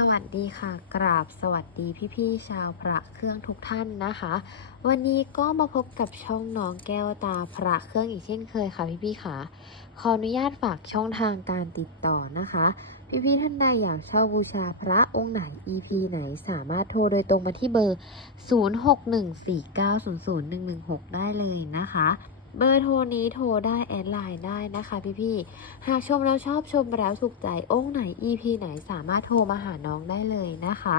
สวัสดีค่ะ กราบสวัสดีพี่ๆชาวพระเครื่องทุกท่านนะคะ วันนี้ก็มาพบกับช่องน้องแก้วตาพระเครื่องอีกเช่นเคยค่ะพี่ๆค่ะขออนุญาตฝากช่องทางการติดต่อนะคะ พี่ๆท่านใดอยากเช่าบูชาพระองค์ไหน EP ไหนสามารถโทรโดยตรงมาที่เบอร์ 0614900116 ได้เลยนะคะ เบอร์โทรนี้โทรได้แอดไลน์ได้นะคะพี่ๆ หากชมแล้วชอบชมแล้วถูกใจองค์ไหน EP ไหนสามารถโทรมาหาน้องได้เลยนะคะ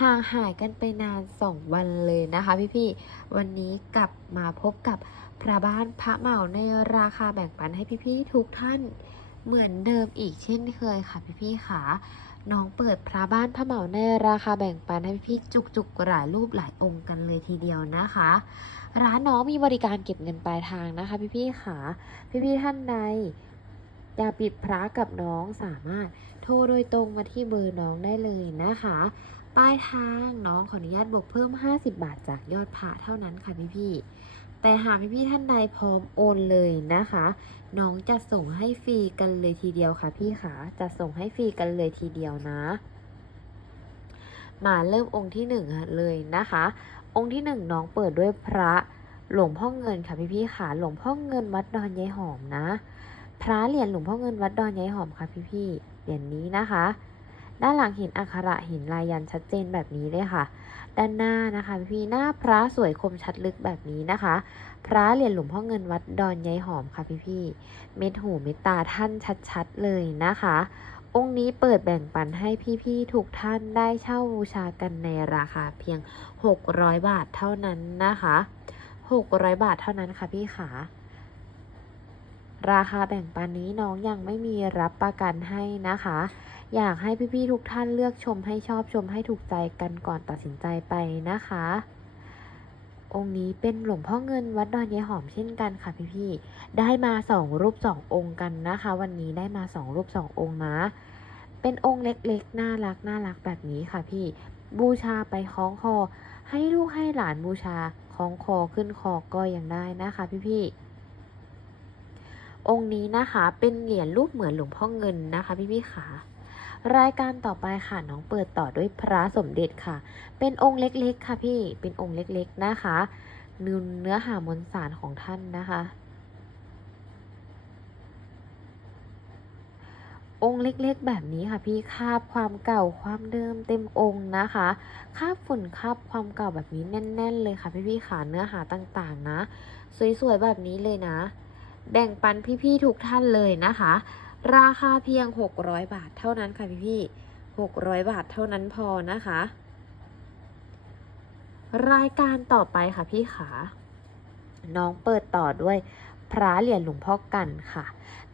ห่างหายกันไปนาน 2 วันเลยนะคะพี่ๆ วันนี้กลับมาพบกับพระบ้านพระเหมาในราคาแบ่งปันให้พี่ๆ ทุกท่านเหมือนเดิมอีกเช่นเคยค่ะพี่ๆค่ะ น้องเปิดพระบ้านพระเหมาในราคาแบ่งปันให้พี่จุกๆหลายรูปหลายองค์กันเลยทีเดียวนะคะ ร้านน้องมีบริการเก็บเงินปลายทางนะคะ พี่ๆค่ะพี่ๆท่านใดอยากปิดพระกับน้องสามารถโทรโดยตรงมาที่เบอร์น้องได้เลยนะคะปลายทางน้องขออนุญาตบวกเพิ่ม 50 บาทจากยอดพระเท่านั้นค่ะพี่ๆ แต่หากพี่ๆท่านใดพร้อมโอนเลยนะคะ น้องจะส่งให้ฟรีกันเลยทีเดียวค่ะพี่ค่ะจะส่งให้ฟรีกันเลยทีเดียวนะมาเริ่มองค์ที่หนึ่งเลยนะคะ องค์ที่หนึ่งน้องเปิดด้วยพระหลวงพ่อเงินค่ะพี่พี่ๆค่ะหลวงพ่อเงินวัดดอนยายหอมนะ พระเหรียญหลวงพ่อเงินวัดดอนยายหอมค่ะพี่พี่เหรียญนี้นะคะ ด้านหลังเหินอักขระหินลายยันชัดเจนแบบนี้เลยค่ะ ด้านหน้านะคะพี่หน้าพระสวยคมชัดลึกแบบนี้นะคะ พระเหรียญหลวงพ่อเงินวัดดอนยายหอมค่ะพี่พี่เม็ดหูเม็ดตาท่านชัดๆเลยนะคะ องค์นี้เปิดแบ่งปันให้พี่ๆทุกท่านได้เช่าบูชากันในราคาเพียง 600 บาทเท่านั้นนะคะ600 บาทเท่านั้นค่ะพี่ขาราคาแบ่งปันนี้น้องยังไม่มีรับประกันให้นะคะ อยากให้พี่ๆทุกท่านเลือกชมให้ชอบชมให้ถูกใจกันก่อนตัดสินใจไปนะคะ องค์นี้เป็นหลวงพ่อเงินวัดดอนยายหอมเช่นกันค่ะพี่ๆได้มาสองรูปสององค์กันนะคะ วันนี้ได้มาสองรูปสององค์นะ เป็นองค์เล็กๆน่ารักน่ารักแบบนี้ค่ะพี่บูชาไปคล้องคอ ให้ลูกให้หลานบูชาคล้องคอขึ้นคอก็ยังได้นะคะพี่ๆองค์นี้นะคะเป็นเหรียญรูปเหมือนหลวงพ่อเงินนะคะพี่ๆค่ะ รายการต่อไปค่ะน้องเปิดต่อด้วยพระสมเด็จค่ะ เป็นองค์เล็กๆ ค่ะพี่เป็นองค์เล็กๆนะคะเนื้อเนื้อหามวลสารของท่านนะคะ องค์เล็กๆ แบบนี้ค่ะพี่คาบความเก่าความเดิมเต็มองค์นะคะคาบฝุ่นคาบความเก่าแบบนี้แน่น ๆ เลยค่ะพี่ๆขาเนื้อหาต่างๆนะ สวยๆแบบนี้เลยนะ แบ่งปันพี่ๆทุกท่านเลยนะคะ ราคาเพียง 600 บาทเท่านั้นค่ะพี่ๆ600 บาทเท่านั้นพอนะคะ รายการต่อไปค่ะพี่ขาน้องเปิดต่อด้วยพระเหรียญหลวงพ่อกันค่ะ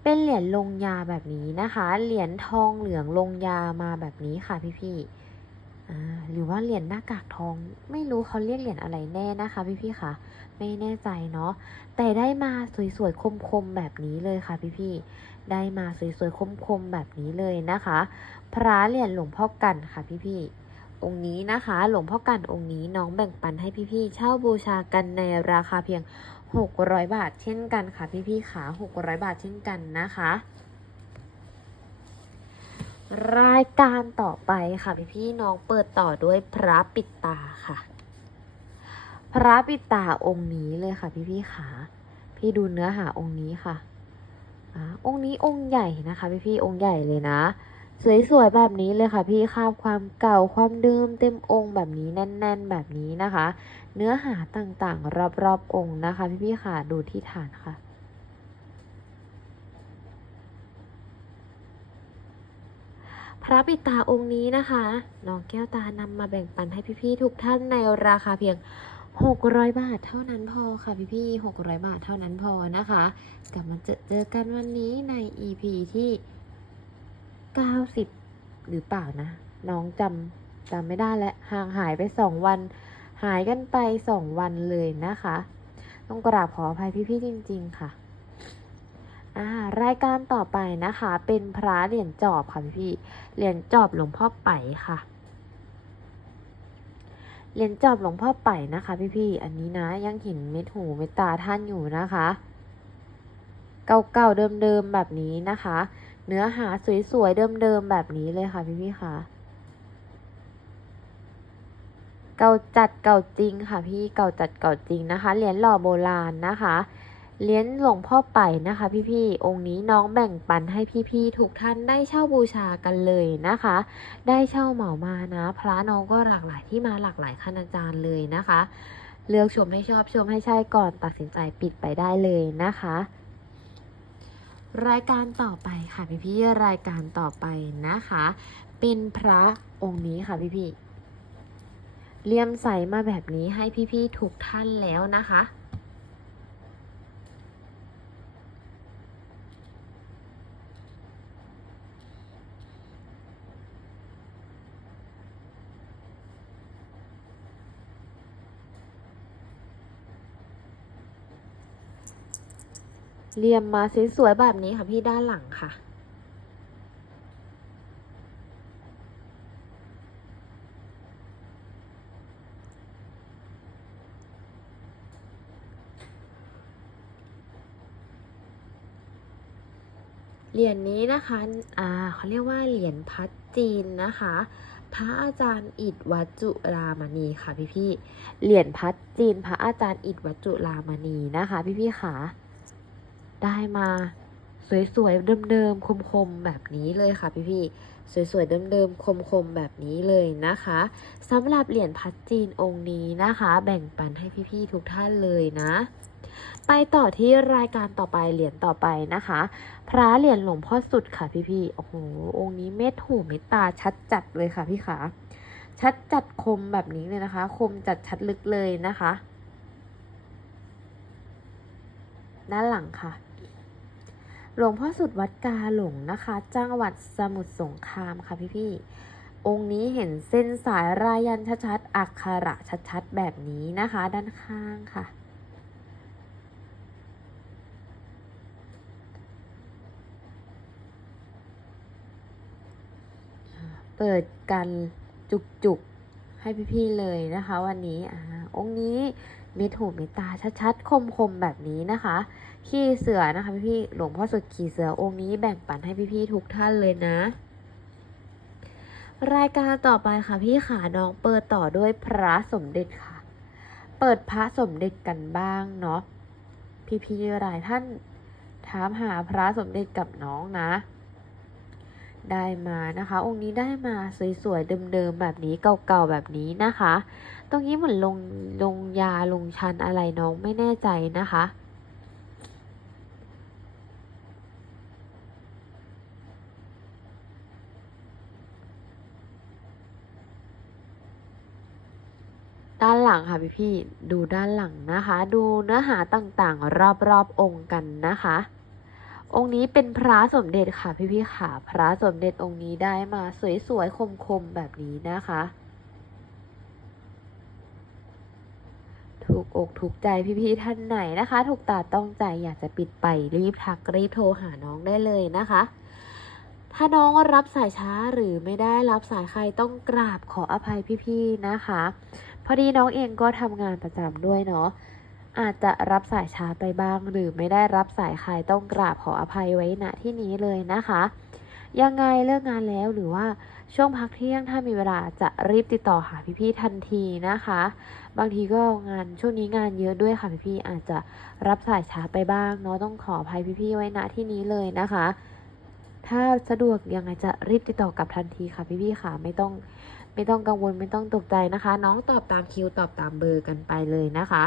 เป็นเหรียญลงยาแบบนี้นะคะ เหรียญทองเหลืองลงยามาแบบนี้ค่ะพี่ๆอ่หรือว่าเหรียญหน้ากากทองไม่รู้เขาเรียกเหรียญอะไรแน่นะคะ พี่ๆค่ะ ไม่แน่ใจเนาะแต่ได้มาสวยๆคมๆแบบนี้เลยค่ะพี่ๆ ได้มาสวยๆคมๆแบบนี้เลยนะคะ พระเหรียญหลวงพ่อกันค่ะพี่ๆองค์นี้นะคะ หลวงพ่อกันองค์นี้น้องแบ่งปันให้พี่ๆเช่าบูชากันในราคาเพียง 600 บาทเช่นกันค่ะพี่ๆขา600 บาทเช่นกันนะคะ รายการต่อไปค่ะพี่ๆน้องเปิดต่อด้วยพระปิดตาค่ะ พระปิดตาองค์นี้เลยค่ะพี่ๆขาพี่ดูเนื้อหาองค์นี้ค่ะ อ่าองค์นี้องค์ใหญ่นะคะพี่ๆองค์ใหญ่เลยนะ สวยๆแบบนี้เลยค่ะพี่คาบความเก่าความเดิมเต็มองค์แบบนี้แน่น ๆ แบบนี้นะคะ เนื้อหาต่างๆ รอบๆองค์นะคะ พี่ๆค่ะดูที่ฐานค่ะพระปิตาองค์นี้นะคะน้องแก้วตานำมาแบ่งปันให้พี่ๆทุกท่านในราคาเพียง 600 บาทเท่านั้นพอค่ะพี่ๆ600 บาทเท่านั้นพอนะคะ กลับมาเจอเจอกันวันนี้ใน EP ที่ 90 หรือเปล่านะ น้องจำจำไม่ได้แล้วห่างหายไป 2 วัน หายกันไป 2 วันเลยนะคะ ต้องกราบขออภัยพี่ๆจริง ๆ ค่ะอ่ารายการต่อไปนะคะ เป็นพระเหรียญจอบค่ะพี่เหรียญจอบหลวงพ่อไปค่ะ เหรียญจอบหลวงพ่อไปนะคะ พี่ๆ อันนี้นะยังเห็นเม็ดหูเม็ดตาท่านอยู่นะคะ เก่าๆเดิมๆแบบนี้นะคะ เนื้อหาสวยๆเดิมๆแบบนี้เลยค่ะพี่ๆค่ะเก่าจัดเก่าจริงค่ะพี่เก่าจัดเก่าจริงนะคะเหรียญหล่อโบราณนะคะ เหรียญหลวงพ่อไปนะคะ พี่ๆ องค์นี้น้องแบ่งปันให้พี่ๆทุกท่านได้เช่าบูชากันเลยนะคะ ได้เช่าเหมามานะ พระน้องก็หลากหลายที่มาหลากหลายคณาจารย์เลยนะคะ เลือกชมให้ชอบชมให้ใช่ก่อนตัดสินใจปิดไปได้เลยนะคะ รายการต่อไปค่ะพี่ๆรายการต่อไปนะคะ เป็นพระองค์นี้ค่ะพี่ๆเลี่ยมใสมาแบบนี้ให้พี่ๆทุกท่านแล้วนะคะ เรียมมาสวยๆแบบนี้ค่ะพี่ด้านหลังค่ะ เหรียญนี้นะคะ อ่าเขาเรียกว่าเหรียญพัดจีนนะคะ พระอาจารย์อิดวัจุรามณีค่ะพี่ๆเหรียญพัดจีนพระอาจารย์อิดวัจุรามณีนะคะ พี่ๆค่ะ ได้มาสวยๆเดิมๆคมๆแบบนี้เลยค่ะพี่ๆสวยๆเดิมๆคมๆแบบนี้เลยนะคะสำหรับเหรียญพัดจีนองค์นี้นะคะ แบ่งปันให้พี่ๆทุกท่านเลยนะ ไปต่อที่รายการต่อไปเหรียญต่อไปนะคะ พระเหรียญหลวงพ่อสุดค่ะพี่ๆโอ้โหองค์นี้เม็ดหูเม็ดตาชัดจัดเลยค่ะพี่ขาชัดจัดคมแบบนี้เลยนะคะ คมจัดชัดลึกเลยนะคะ ด้านหลังค่ะ หลวงพ่อสุดวัดกาหลงนะคะ จังหวัดสมุทรสงครามค่ะพี่ๆองค์นี้เห็นเส้นสายรายันชัดๆ อักขระชัดๆ แบบนี้นะคะ ด้านข้างค่ะ เปิดกันจุกๆ ให้พี่ๆ เลยนะคะ วันนี้อองค์นี้เม็ดหูเม็ดตาชัดๆ คมๆ แบบนี้นะคะ ขี้เสือนะคะพี่ๆหลวงพ่อสุดขี่เสือองค์นี้แบ่งปันให้พี่ๆทุกท่านเลยนะ รายการต่อไปค่ะพี่ขาน้องเปิดต่อด้วยพระสมเด็จค่ะ เปิดพระสมเด็จกันบ้างเนาะพี่ๆหลายท่านถามหาพระสมเด็จกับน้องนะ ได้มานะคะ องค์นี้ได้มาสวยๆเดิมๆแบบนี้เก่าๆแบบนี้นะคะ ตรงนี้เหมือนลงลงยาลงชันอะไรน้องไม่แน่ใจนะคะ ด้านหลังค่ะพี่พี่ดูด้านหลังนะคะ ดูเนื้อหาต่างๆ รอบๆองค์กันนะคะ องค์นี้เป็นพระสมเด็จค่ะพี่พี่ค่ะ พระสมเด็จองค์นี้ได้มาสวยๆคมๆแบบนี้นะคะถูกอกถูกใจพี่ๆท่านไหนนะคะ ถูกตาต้องใจอยากจะปิดไปรีบทักรีบโทรหาน้องได้เลยนะคะ ถ้าน้องรับสายช้าหรือไม่ได้รับสายใครต้องกราบขออภัยพี่ๆนะคะ พอดีน้องเองก็ทำงานประจำด้วยเนาะอาจจะรับสายช้าไปบ้าง หรือไม่ได้รับสายใครต้องกราบขออภัยไว้ณที่นี้เลยนะคะ ยังไงเลิกงานแล้วหรือว่าช่วงพักเที่ยงถ้ามีเวลาจะรีบติดต่อหาพี่ๆทันทีนะคะ บางทีก็งานช่วงนี้งานเยอะด้วยค่ะพี่ๆอาจจะรับสายช้าไปบ้างเนาะต้องขออภัยพี่ๆไว้ณที่นี้เลยนะคะ ถ้าสะดวกยังไงจะรีบติดต่อกลับทันทีค่ะพี่ๆค่ะ ไม่ต้องไม่ต้องกังวลไม่ต้องตกใจนะคะ น้องตอบตามคิวตอบตามเบอร์กันไปเลยนะคะ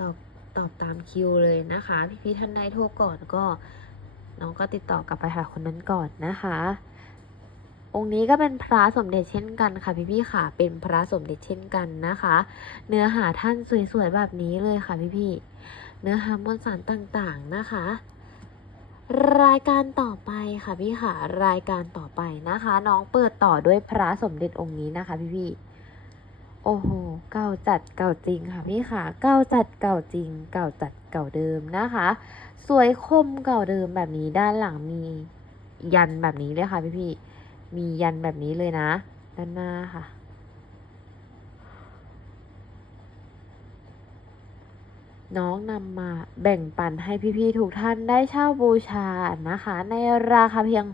ตอบตอบตามคิวเลยนะคะ พี่ๆท่านใดโทรก่อนก็ น้องก็ติดต่อกลับไปหาคนนั้นก่อนนะคะ องค์นี้ก็เป็นพระสมเด็จเช่นกันค่ะพี่ๆค่ะ เป็นพระสมเด็จเช่นกันนะคะ เนื้อหาท่านสวยๆแบบนี้เลยค่ะพี่ๆเนื้อหามวลสารต่างๆนะคะ รายการต่อไปค่ะพี่ค่ะรายการต่อไปนะคะ น้องเปิดต่อด้วยพระสมเด็จองค์นี้นะคะ พี่ๆโอ้โหเก่าจัดเก่าจริงค่ะพี่ค่ะเก่าจัดเก่าจริง เก่าจัดเก่าเดิมนะคะ สวยคมเก่าเดิมแบบนี้ด้านหลังมียันแบบนี้เลยค่ะพี่ๆมียันแบบนี้เลยนะ ด้านหน้าค่ะ น้องนำมาแบ่งปันให้พี่ๆทุกท่านได้เช่าบูชานะคะ ในราคาเพียง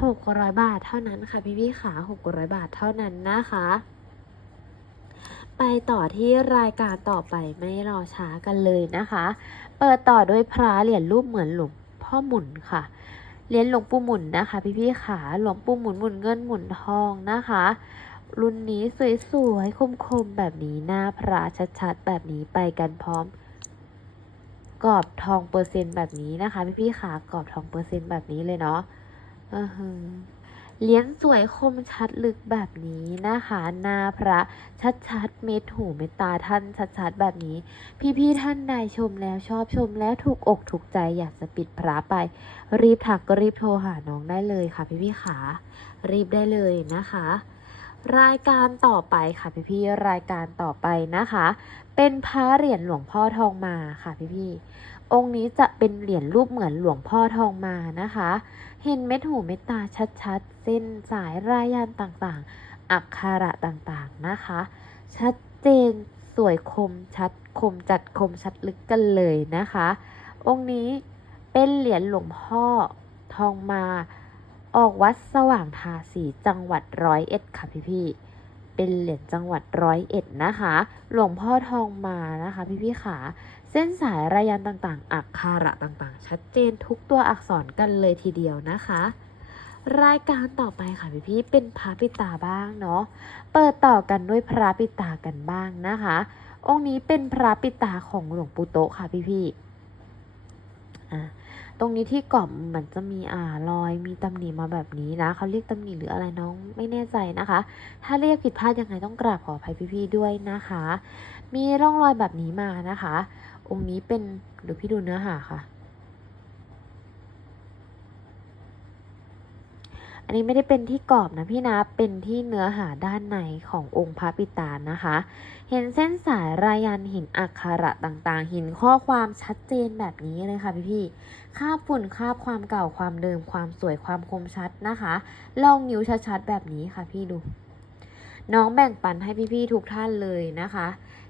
600 บาทเท่านั้นค่ะพี่ๆขา600 บาทเท่านั้นนะคะ ไปต่อที่รายการต่อไปไม่รอช้ากันเลยนะคะ เปิดต่อด้วยพระเหรียญรูปเหมือนหลวงพ่อหมุนค่ะเหรียญหลวงปู่หมุนนะคะ พี่ๆขาหลวงปู่หมุนหมุนเงินหมุนทองนะคะรุ่นนี้สวยๆคมๆแบบนี้หน้าพระชัดๆ แบบนี้ไปกันพร้อม กรอบทองเปอร์เซ็นต์แบบนี้นะคะ พี่ๆขากรอบทองเปอร์เซ็นต์แบบนี้เลยเนาะอือหือเหรียญสวยคมชัดลึกแบบนี้นะคะหน้าพระชัดๆเม็ดหูเม็ดตาท่านชัดๆแบบนี้ พี่ๆท่านใดชมแล้วชอบชมแล้วถูกอกถูกใจอยากจะปิดพระไป รีบถักก็รีบโทรหาน้องได้เลยค่ะ พี่ๆขารีบได้เลยนะคะ รายการต่อไปค่ะพี่ๆรายการต่อไปนะคะ เป็นพระเหรียญหลวงพ่อทองมาค่ะพี่ๆองค์นี้จะเป็นเหรียญรูปเหมือนหลวงพ่อทองมานะคะ เห็นเม็ดหูเม็ดตาชัดๆ เส้นสายรายยันต่างๆ อักขระต่างๆนะคะ ชัดเจนสวยคมชัดคมจัดคมชัดลึกกันเลยนะคะ องค์นี้เป็นเหรียญหลวงพ่อทองมา ออกวัดสว่างทาสีจังหวัดร้อยเอ็ดค่ะพี่ๆเป็นเหรียญจังหวัดร้อยเอ็ดนะคะ หลวงพ่อทองมานะคะพี่ๆขาเส้นสายระยันต่างๆ อักขระต่างๆ ชัดเจนทุกตัวอักษรกันเลยทีเดียวนะคะ รายการต่อไปค่ะพี่ๆเป็นพระปิตาบ้างเนาะ เปิดต่อกันด้วยพระปิตากันบ้างนะคะ องค์นี้เป็นพระปิตาของหลวงปู่โตค่ะพี่ๆอ่า ตรงนี้ที่กล่อมมันจะมีอ่ารอยมีตำหนิมาแบบนี้นะเขาเรียกตำหนิหรืออะไรน้องไม่แน่ใจนะคะ ถ้าเรียกผิดพลาดยังไงต้องกราบขออภัยพี่ๆด้วยนะคะ มีร่องรอยแบบนี้มานะคะ องค์นี้เป็นเดี๋ยวพี่ดูเนื้อหาค่ะ อันนี้ไม่ได้เป็นที่กรอบนะพี่นะเป็นที่เนื้อหาด้านในขององค์พระปิตานะคะ เห็นเส้นสายรายันเห็นอักขระต่างๆเห็นข้อความชัดเจนแบบนี้เลยค่ะพี่ๆ คาบฝุ่นคาบความเก่าความเดิมความสวยความคมชัดนะคะ ลองนิ้วชัดๆแบบนี้ค่ะพี่ดู น้องแบ่งปันให้พี่ๆทุกท่านเลยนะคะ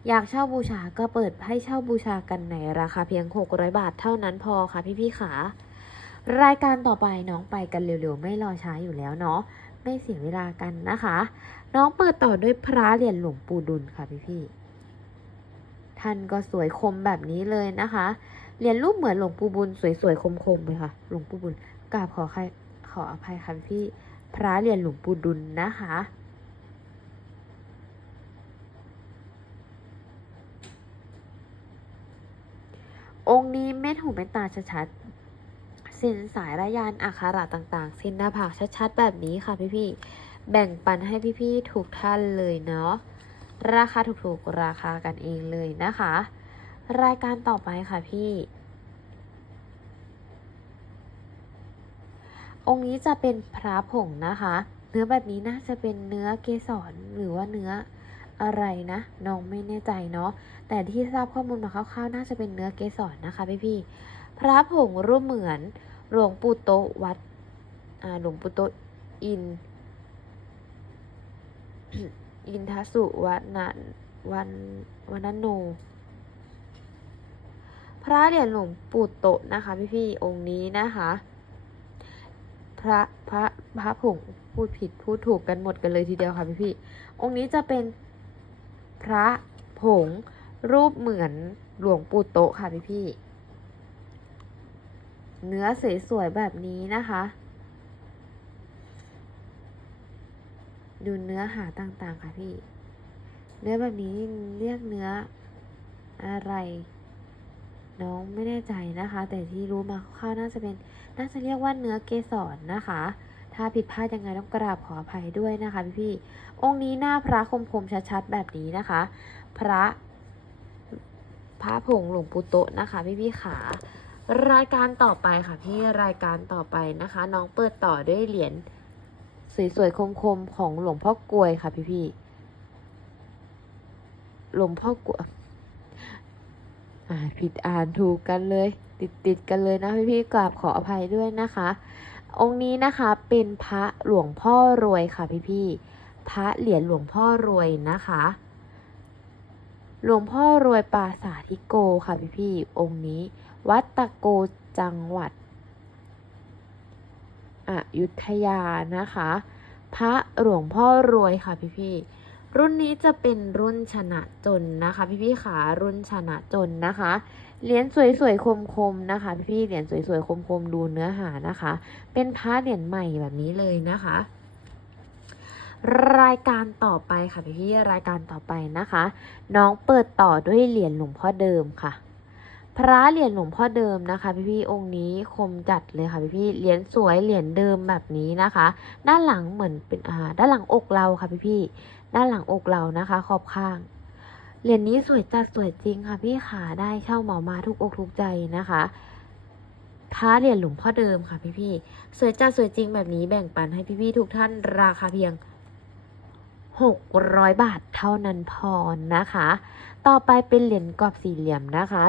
อยากเช่าบูชาก็เปิดให้เช่าบูชากันในราคาเพียง 600 บาทเท่านั้นพอค่ะพี่ๆขารายการต่อไปน้องไปกันเร็วๆ ไม่รอช้าอยู่แล้วเนาะไม่เสียเวลากันนะคะ น้องเปิดต่อด้วยพระเหรียญหลวงปู่ดุลค่ะพี่ๆท่านก็สวยคมแบบนี้เลยนะคะ เรียญรูปเหมือนหลวงปู่บุญสวยๆคมๆเลยค่ะ หลวงปู่บุญกราบขอใครขออภัยค่ะพี่พระเรียญหลวงปู่ดุลนะคะ องค์นี้เม็ดหูเม็ดตาชัดๆเส้นสายระยานอักขระต่างๆ เส้นหน้าผากชัดๆ แบบนี้ค่ะพี่ๆ แบ่งปันให้พี่ๆทุกท่านเลยเนาะ ราคาถูกๆ ราคากันเองเลยนะคะ รายการต่อไปค่ะพี่ องค์นี้จะเป็นพระผงนะคะ เนื้อแบบนี้น่าจะเป็นเนื้อเกสรหรือว่าเนื้ออะไรนะน้องไม่แน่ใจเนาะแต่ที่ทราบข้อมูลมาคร่าวๆ น่าจะเป็นเนื้อเกสรนะคะพี่ๆพระผงรูปเหมือนหลวงปู่โตวัดหลวงปู่โตอิน อินทสุวันะวันวันโน ระเหรียญหลวงปู่โตะนะคะพี่ๆองค์นี้นะคะ พระพระพระผงพูดผิดพูดถูกกันหมดกันเลยทีเดียวค่ะพี่ๆองค์นี้จะเป็นพระผงรูปเหมือนหลวงปู่โตะค่ะพี่ๆเนื้อสวยๆแบบนี้นะคะ ดูเนื้อหาต่างๆค่ะพี่ เนื้อแบบนี้เรียกเนื้ออะไร น้องไม่แน่ใจนะคะ แต่ที่รู้มาคร่าวๆน่าจะเป็นน่าจะเรียกว่าเนื้อเกสรนะคะ ถ้าผิดพลาดยังไงต้องกราบขออภัยด้วยนะคะพี่ๆองค์นี้หน้าพระคมๆชัดๆแบบนี้นะคะ พระ พระผงหลวงปู่โตะนะคะ พี่ๆขารายการต่อไปค่ะพี่รายการต่อไปนะคะ น้องเปิดต่อด้วยเหรียญสวยๆคมๆของหลวงพ่อกลวยค่ะพี่ๆหลวงพ่อกลวย อ่าผิดอ่านถูกกันเลย ติดติดกันเลยนะพี่ๆกราบขออภัยด้วยนะคะ องค์นี้นะคะเป็นพระหลวงพ่อรวยค่ะพี่ๆพระเหรียญหลวงพ่อรวยนะคะ หลวงพ่อรวยปราสาธิโกค่ะพี่พี่ๆองค์นี้ วัดตะโกจังหวัดอยุธยานะคะ พระหลวงพ่อรวยค่ะพี่พี่ๆ รุ่นนี้จะเป็นรุ่นชนะจนนะคะ พี่พี่ๆขารุ่นชนะจนนะคะ เหรียญสวยๆคมๆนะคะ พี่พี่ๆเหรียญสวยๆคมๆดูเนื้อหานะคะ เป็นพระเหรียญใหม่แบบนี้เลยนะคะ รายการต่อไปค่ะพี่พี่ๆรายการต่อไปนะคะ น้องเปิดต่อด้วยเหรียญหลวงพ่อเดิมค่ะ พระเหรียญหลวงพ่อเดิมนะคะพี่พี่ๆองค์นี้คมจัดเลยค่ะพี่พี่ๆเหรียญสวยเหรียญเดิมแบบนี้นะคะ ด้านหลังเหมือนเป็นอ่าด้านหลังอกเราค่ะพี่พี่ๆด้านหลังอกเรานะคะ ขอบข้างเหรียญนี้สวยจัดสวยจริงค่ะพี่ขาได้เช่าเหมามาทุกอกทุกใจนะคะพระเหรียญหลวงพ่อเดิมค่ะพี่พี่ๆสวยจัดสวยจริงแบบนี้แบ่งปันให้พี่พี่ๆทุกท่านราคาเพียง600 บาทเท่านั้นพอนะคะ ต่อไปเป็นเหรียญกรอบสี่เหลี่ยมนะคะ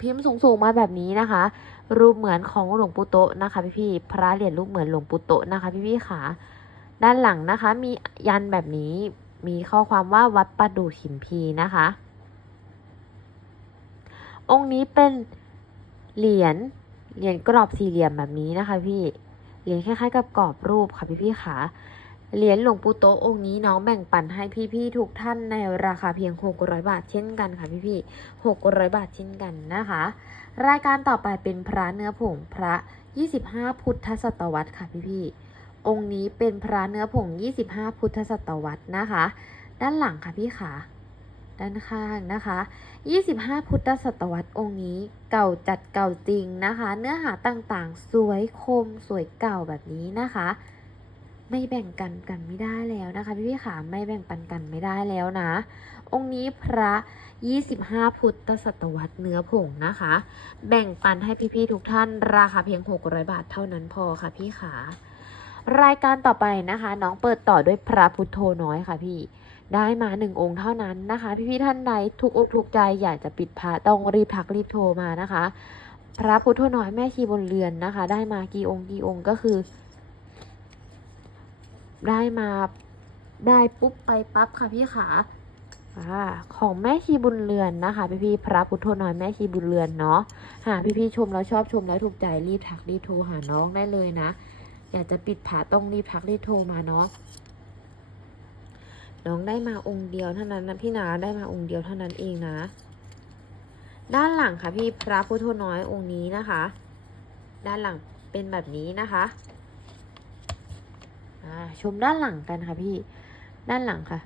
พิมพ์สูงๆมาแบบนี้นะคะ รูปเหมือนของหลวงปู่โตนะคะ พี่ๆพระเหรียญรูปเหมือนหลวงปู่โตนะคะ พี่ๆค่ะด้านหลังนะคะ มียันแบบนี้มีข้อความว่าวัดประดู่ฉิมพีนะคะ องค์นี้เป็นเหรียญเหรียญกรอบสี่เหลี่ยมแบบนี้นะคะ พี่เหรียญคล้ายๆกับกรอบรูปค่ะพี่ๆค่ะ เหรียญหลวงปู่โตองค์นี้น้องแบ่งปันให้พี่ๆทุกท่านในราคาเพียง 600 บาทเช่นกันค่ะพี่ๆ600 บาทเช่นกันนะคะ รายการต่อไปเป็นพระเนื้อผงพระ 25 พุทธศตวรรษค่ะพี่ๆองค์นี้เป็นพระเนื้อผง 25 พุทธศตวรรษนะคะ ด้านหลังค่ะพี่ขาด้านข้างนะคะ 25 พุทธศตวรรษองค์นี้เก่าจัดเก่าจริงนะคะ เนื้อหาต่างๆ สวยคมสวยเก่าแบบนี้นะคะ ไม่แบ่งกันกันไม่ได้แล้วนะคะพี่พี่ๆขาไม่แบ่งปันกันไม่ได้แล้วนะ องค์นี้พระ 25 พุทธศตวรรษเนื้อผงนะคะ แบ่งปันให้พี่ๆทุกท่าน ราคาเพียง 600 บาทเท่านั้นพอค่ะพี่ขารายการต่อไปนะคะ น้องเปิดต่อด้วยพระพุทโธน้อยค่ะพี่ได้มาหนึ่งองค์เท่านั้นนะคะ พี่ๆท่านใดทุกอกทุกใจอยากจะปิดพระต้องรีบทักรีบโทรมานะคะ พระพุทโธน้อยแม่ชีบนเรือนนะคะ ได้มากี่องค์กี่องค์ก็คือ ได้มาได้ปุ๊บไปปั๊บค่ะพี่ขาอของแม่ชีบุญเรือนนะคะพี่พี่ๆพระพุทธน้อยแม่ชีบุญเรือนเนาะหาพี่พี่ๆชมแล้วชอบชมแล้วถูกใจรีบทักรีบโทรหาน้องได้เลยนะ อยากจะปิดผาต้องรีบทักรีบโทรมาเนาะน้องได้มาองค์เดียวเท่านั้นนะพี่นาได้มาองค์เดียวเท่านั้นเองนะ ด้านหลังค่ะพี่พระพุทธน้อยองค์นี้นะคะ ด้านหลังเป็นแบบนี้นะคะ ชมด้านหลังกันค่ะพี่ ด้านหลังค่ะ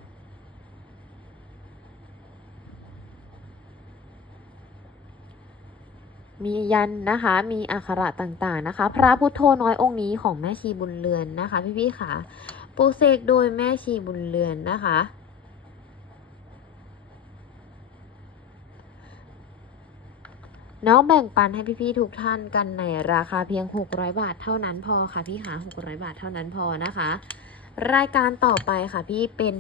มียันนะคะ มีอักขระต่างๆนะคะ พระพุทโธน้อยองค์นี้ของแม่ชีบุญเรือนนะคะ พี่ๆค่ะ ปลูกเสกโดยแม่ชีบุญเรือนนะคะ น้องแบ่งปันให้พี่ๆทุกท่านกันในราคาเพียง 600 บาทเท่านั้นพอค่ะพี่ค่ะ600 บาทเท่านั้นพอนะคะ รายการต่อไปค่ะพี่เป็น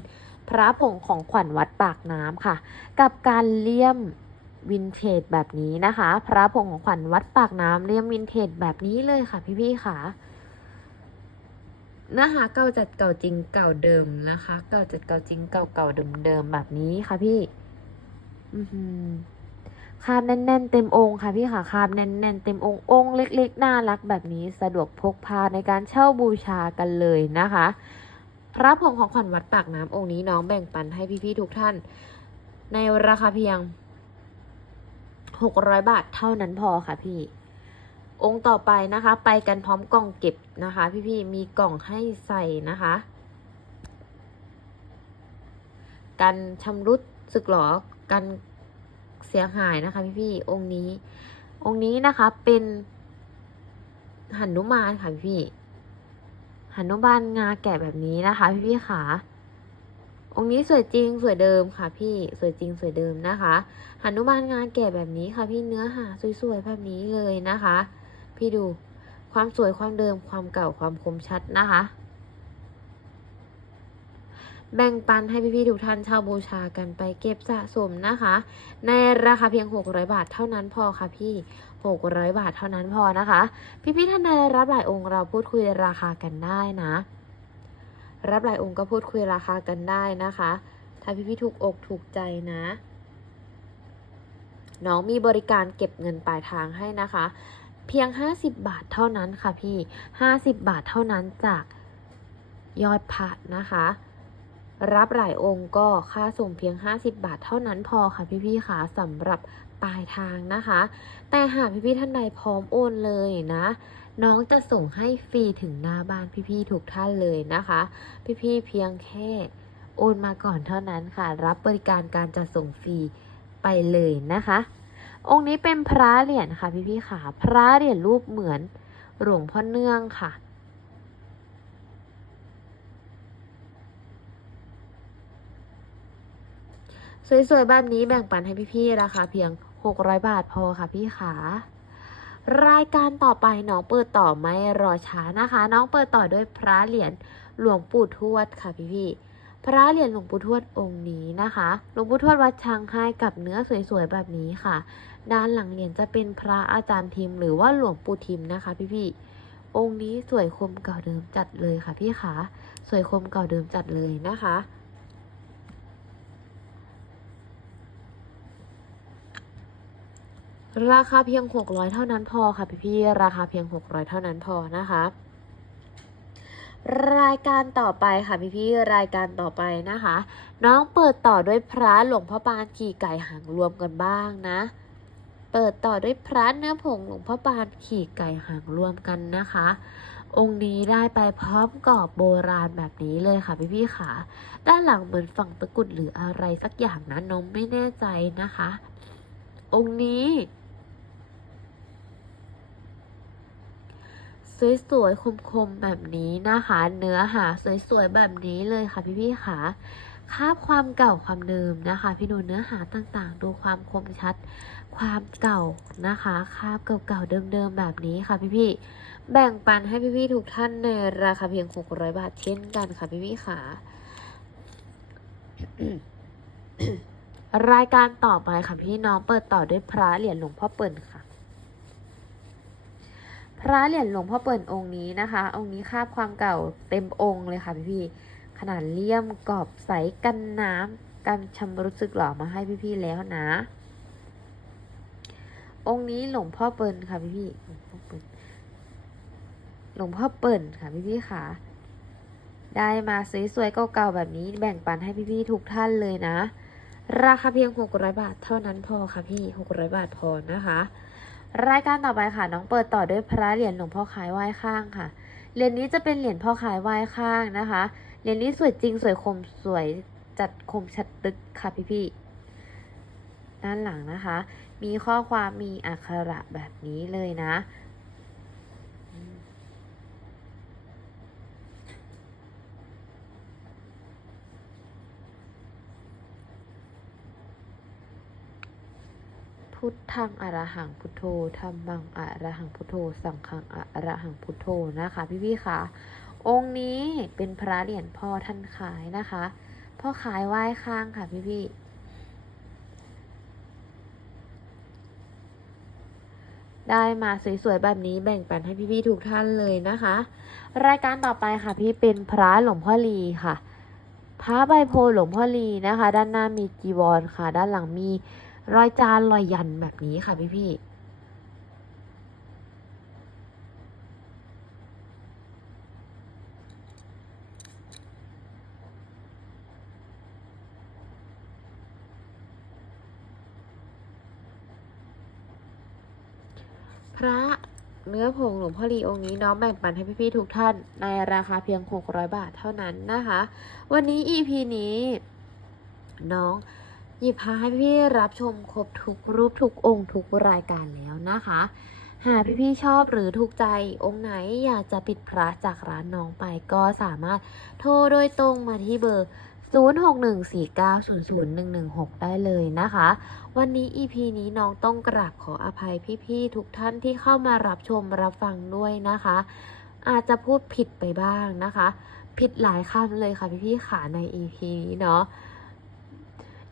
พระผงของขวัญวัดปากน้ำค่ะ กับการเลี่ยมวินเทจแบบนี้นะคะ พระผงของขวัญวัดปากน้ำเลี่ยมวินเทจแบบนี้เลยค่ะพี่ๆค่ะเนื้อหาเก่าจัดเก่าจริงเก่าเดิมนะคะ เก่าจัดเก่าจริงเก่าเก่าเดิมเดิมแบบนี้ค่ะพี่ อือหือ คาบแน่นๆเต็มองค์ค่ะพี่ค่ะคาบแน่นๆเต็มองค์องค์เล็กๆน่ารักแบบนี้สะดวกพกพาในการเช่าบูชากันเลยนะคะพระผงของขวัญวัดปากน้ำองค์นี้น้องแบ่งปันให้พี่ๆทุกท่าน ในราคาเพียง 600 บาทเท่านั้นพอค่ะพี่ องค์ต่อไปนะคะ ไปกันพร้อมกล่องเก็บนะคะ พี่ๆมีกล่องให้ใส่นะคะ กันชำรุดสึกหรอกัน สียหายนะคะพี่ๆองค์นี้ องค์นี้นะคะเป็นหันุมานค่ะพี่หันุมานงาแกะแบบนี้นะคะ พี่ๆค่ะองค์นี้สวยจริงสวยเดิมค่ะ พี่สวยจริงสวยเดิมนะคะหันุมานงานแกะแบบนี้ค่ะ พี่เนื้อหาสวยๆแบบนี้เลยนะคะ พี่ดูความสวยความเดิมความเก่าความคมชัดนะคะ แบ่งปันให้พี่ๆทุกท่านช่าบูชากันไปเก็บสะสมนะคะ ในราคาเพียง 600 บาทเท่านั้นพอค่ะพี่ 600 บาทเท่านั้นพอนะคะ พี่ๆท่านใดรับหลายองค์เราพูดคุยราคากันได้นะ รับหลายองค์ก็พูดคุยราคากันได้นะคะ ถ้าพี่ๆถูกอกถูกใจนะน้องมีบริการเก็บเงินปลายทางให้นะคะ เพียง 50 บาทเท่านั้นค่ะพี่ 50 บาทเท่านั้นจากยอดพระนะคะ รับหลายองค์ก็ค่าส่งเพียง 50 บาทเท่านั้นพอค่ะพี่ๆค่ะสำหรับปลายทางนะคะ แต่หากพี่ๆท่านใดพร้อมโอนเลยนะ น้องจะส่งให้ฟรีถึงหน้าบ้านพี่ๆทุกท่านเลยนะคะ พี่ๆเพียงแค่โอนมาก่อนเท่านั้นค่ะ รับบริการการจัดส่งฟรีไปเลยนะคะ องค์นี้เป็นพระเหรียญค่ะพี่ๆค่ะ พระเหรียญรูปเหมือนหลวงพ่อเนื่องค่ะ สวยๆแบบนี้แบ่งปันให้พี่ๆราคาเพียง 600 บาทพอค่ะพี่ขารายการต่อไปน้องเปิดต่อไม่รอช้านะคะ น้องเปิดต่อด้วยพระเหรียญหลวงปู่ทวดค่ะพี่ๆพระเหรียญหลวงปู่ทวดองค์นี้นะคะหลวงปู่ทวดวัดช้างให้กับเนื้อสวยๆแบบนี้ค่ะ ด้านหลังเหรียญจะเป็นพระอาจารย์ทิม หรือว่าหลวงปู่ทิมนะคะ พี่ๆองค์นี้สวยคมเก่าเดิมจัดเลยค่ะพี่ขาสวยคมเก่าเดิมจัดเลยนะคะ ราคาเพียง 600 เท่านั้นพอค่ะพี่พี่ราคาเพียง 600 เท่านั้นพอนะคะ รายการต่อไปค่ะพี่พี่รายการต่อไปนะคะ น้องเปิดต่อด้วยพระหลวงพ่อปานขี่ไก่หางรวมกันบ้างนะ เปิดต่อด้วยพระเนื้อผงหลวงพ่อปานขี่ไก่หางรวมกันนะคะ องค์นี้ได้ไปพร้อมกรอบโบราณแบบนี้เลยค่ะพี่พี่ค่ะ ด้านหลังเหมือนฝั่งตะกุดหรืออะไรสักอย่างนะน้องไม่แน่ใจนะคะองค์นี้ สวยๆ คมๆ แบบนี้นะคะ เนื้อหาสวยๆ แบบนี้เลยค่ะพี่ๆค่ะคาบความเก่าความเดิมนะคะ พี่ดูเนื้อหาต่างๆ ดูความคมชัด ความเก่านะคะคาบเก่าๆ เดิมๆ แบบนี้ค่ะพี่ๆ แบ่งปันให้พี่ๆ ทุกท่านในราคาเพียง 600 บาทเช่นกันค่ะพี่ๆ ค่ะรายการต่อไปค่ะพี่น้องเปิดต่อด้วยพระเหรียญหลวงพ่อเปิ่นค่ะ พระเหรียญหลวงพ่อเปิ่นองค์นี้นะคะ องค์นี้คาบความเก่าเต็มองค์เลยค่ะพี่พี่ๆขนาดเลี่ยมกรอบใสกันน้ำกันชำรุดสึกหล่อมาให้พี่พี่ๆแล้วนะ องค์นี้หลวงพ่อเปิ่นค่ะพี่พี่ๆหลวงพ่อเปิ่นหลวงพ่อเปิ่นค่ะพี่พี่ๆค่ะ ได้มาสวยๆเก่าๆแบบนี้แบ่งปันให้พี่พี่ๆทุกท่านเลยนะ ราคาเพียง 600 บาทเท่านั้นพอค่ะพี่ 600 บาทพอนะคะ รายการต่อไปค่ะน้องเปิดต่อด้วยพระเหรียญหลวงพ่อขายไหว้ข้างค่ะ เหรียญนี้จะเป็นเหรียญพ่อขายไหว้ข้างนะคะ เหรียญนี้สวยจริงสวยคมสวยจัดคมชัดตึกค่ะพี่พี่ๆด้านหลังนะคะ มีข้อความมีอักขระแบบนี้เลยนะ พุทธังอรหังพุทโธธรรมังอรหังพุทโธ สังฆังอรหังพุทโธนะคะ พี่พี่ๆค่ะองค์นี้เป็นพระเหรียญพ่อท่านขายนะคะ พ่อขายไหว้ข้างค่ะพี่พี่ๆได้มาสวยๆแบบนี้แบ่งปันให้พี่ๆทุกท่านเลยนะคะ รายการต่อไปค่ะพี่เป็นพระหลวงพ่อลีค่ะพระใบโพหลวงพ่อลีนะคะ ด้านหน้ามีจีวรค่ะ ด้านหลังมี รอยจานรอยยันแบบนี้ค่ะพี่พี่พระเนื้อผงหลวงพ่อลีองค์นี้น้องแบ่งปันให้พี่ๆทุกท่าน ในราคาเพียง 600 บาทเท่านั้นนะคะ วันนี้ EP นี้ น้อง หยิบพาให้พี่รับชมครบทุกรูปทุกองค์ทุกรายการแล้วนะคะ หากพี่ๆชอบหรือถูกใจองค์ไหนอยากจะปิดพระจากร้านน้องไปก็สามารถโทรโดยตรงมาที่เบอร์ 0614900116 ได้เลยนะคะ วันนี้ EP นี้น้องต้องกราบขออภัยพี่ๆทุกท่านที่เข้ามารับชมรับฟังด้วยนะคะ อาจจะพูดผิดไปบ้างนะคะ ผิดหลายคำเลยค่ะพี่ๆขาใน EP นี้เนาะ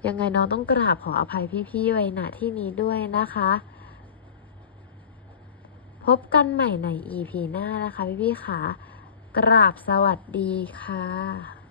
ยังไงน้องต้องกราบขออภัยพี่ๆไว้ณที่นี้ด้วยนะคะ พบกันใหม่ใน EP หน้านะคะพี่ๆค่ะ กราบสวัสดีค่ะ